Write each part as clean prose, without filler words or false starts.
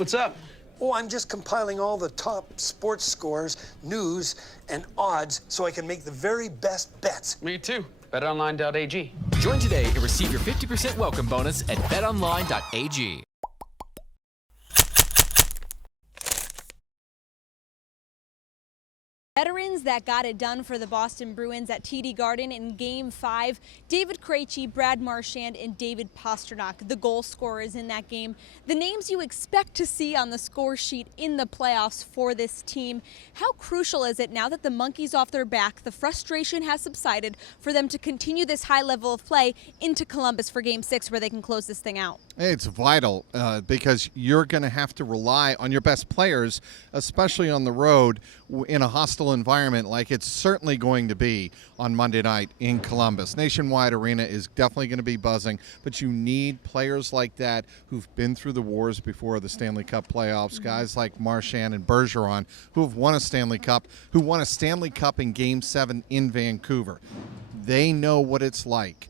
What's up? Oh, I'm just compiling all the top sports scores, news, and odds so I can make the very best bets. Me too. BetOnline.ag. Join today and receive your 50% welcome bonus at betonline.ag. Veterans that got it done for the Boston Bruins at TD Garden in Game 5. David Krejci, Brad Marchand, and David Pastrnak, the goal scorers in that game. The names you expect to see on the score sheet in the playoffs for this team. How crucial is it now that the monkey's off their back, the frustration has subsided, for them to continue this high level of play into Columbus for Game 6 where they can close this thing out? It's vital because you're going to have to rely on your best players, especially on the road in a hostile environment like it's certainly going to be on Monday night in Columbus. Nationwide Arena is definitely going to be buzzing, but you need players like that who've been through the wars before the Stanley Cup playoffs, guys like Marchand and Bergeron who have won a Stanley Cup, who won a Stanley Cup in Game 7 in Vancouver. They know what it's like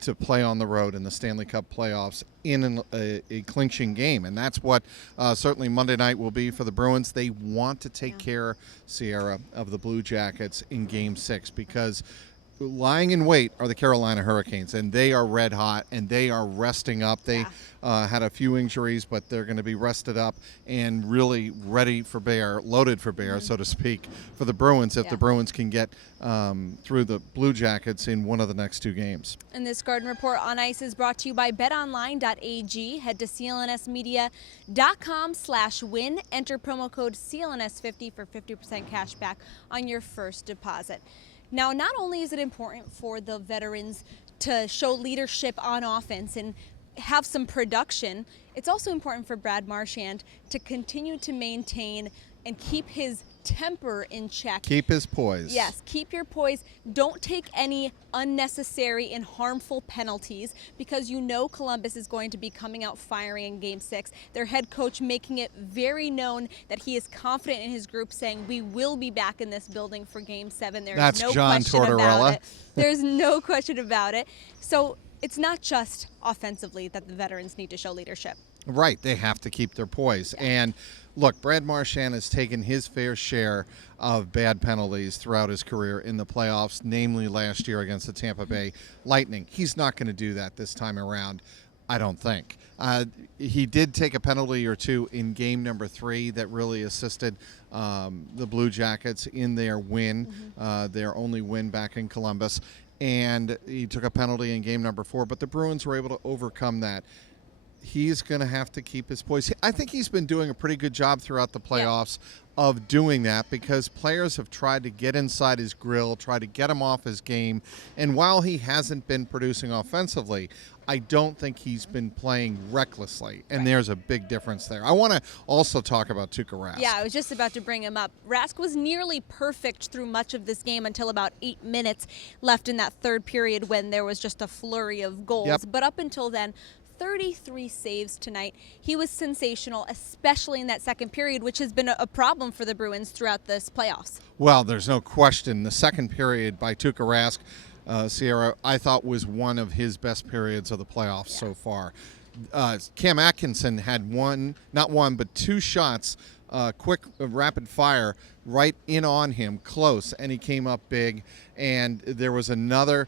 to play on the road in the Stanley Cup playoffs in a clinching game, and that's what certainly Monday night will be for the Bruins. They want to take care, Sierra, of the Blue Jackets in Game 6 because lying in wait are the Carolina Hurricanes, and they are red hot, and they are resting up. They had a few injuries, but they're going to be rested up and really ready for bear, loaded for bear, so to speak, for the Bruins if the Bruins can get through the Blue Jackets in one of the next two games. And this Garden Report on Ice is brought to you by betonline.ag. Head to clnsmedia.com/win. Enter promo code CLNS50 for 50% cash back on your first deposit. Now, not only is it important for the veterans to show leadership on offense and have some production, it's also important for Brad Marchand to continue to maintain and keep his temper in check. Keep his poise. Yes, keep your poise. Don't take any unnecessary and harmful penalties because you know Columbus is going to be coming out firing in Game 6. Their head coach making it very known that he is confident in his group, saying we will be back in this building for Game 7. There's no question about it. There's no question about it. So it's not just offensively that the veterans need to show leadership. Right, they have to keep their poise. And look, Brad Marchand has taken his fair share of bad penalties throughout his career in the playoffs, namely last year against the Tampa Bay Lightning. He's not going to do that this time around, I don't think. He did take a penalty or two in game number 3 that really assisted the Blue Jackets in their win, their only win back in Columbus. And he took a penalty in game number 4, but the Bruins were able to overcome that. He's going to have to keep his poise. I think he's been doing a pretty good job throughout the playoffs of doing that because players have tried to get inside his grill, try to get him off his game. And while he hasn't been producing offensively, I don't think he's been playing recklessly, and there's a big difference there. I want to also talk about Tuukka Rask. Yeah, I was just about to bring him up. Rask was nearly perfect through much of this game until about 8 minutes left in that third period when there was just a flurry of goals. But up until then, 33 saves tonight. He was sensational, especially in that second period, which has been a problem for the Bruins throughout this playoffs. Well, there's no question. The second period by Tuukka Rask, Sierra, I thought was one of his best periods of the playoffs so far. Cam Atkinson had two shots, quick, rapid fire, right in on him, close, and he came up big. And there was another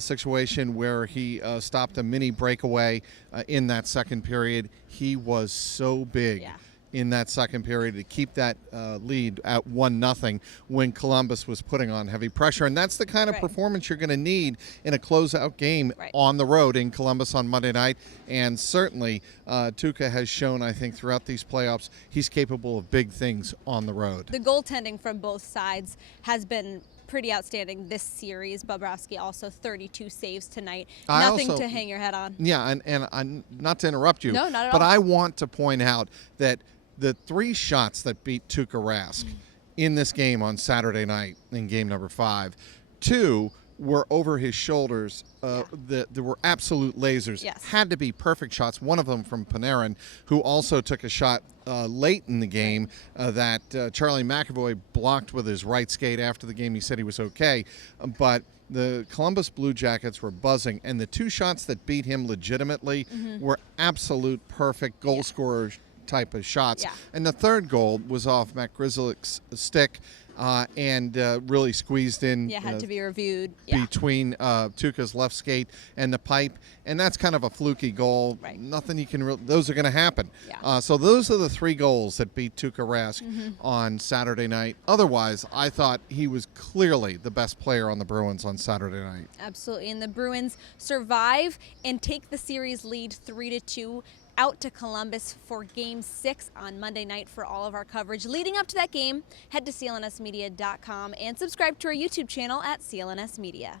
situation where he stopped a mini breakaway in that second period. He was so big in that second period to keep that lead at 1-0 when Columbus was putting on heavy pressure. And that's the kind of performance you're going to need in a closeout game on the road in Columbus on Monday night. And certainly Tuukka has shown, I think, throughout these playoffs, he's capable of big things on the road. The goaltending from both sides has been pretty outstanding this series. Bobrovsky also 32 saves tonight. Nothing to hang your head on. Yeah, and not to interrupt you, no, not at but all. I want to point out that the 3 shots that beat Tuukka Rask in this game on Saturday night in game number 5, 2 were over his shoulders. There were absolute lasers. Had to be perfect shots. One of them from Panarin, who also took a shot late in the game that Charlie McAvoy blocked with his right skate. After the game, he said he was okay. But the Columbus Blue Jackets were buzzing, and the 2 shots that beat him legitimately were absolute perfect goal scorers type of shots. Yeah. And the third goal was off Matt Grzelcyk's stick and really squeezed in. Yeah, had to be reviewed. Yeah. Between Tuukka's left skate and the pipe, and that's kind of a fluky goal. Right. Nothing you can. Those are going to happen. Yeah. So those are the 3 goals that beat Tuukka Rask on Saturday night. Otherwise, I thought he was clearly the best player on the Bruins on Saturday night. Absolutely, and the Bruins survive and take the series lead 3-2. Out to Columbus for Game 6 on Monday night. For all of our coverage leading up to that game, head to clnsmedia.com and subscribe to our YouTube channel at CLNS Media.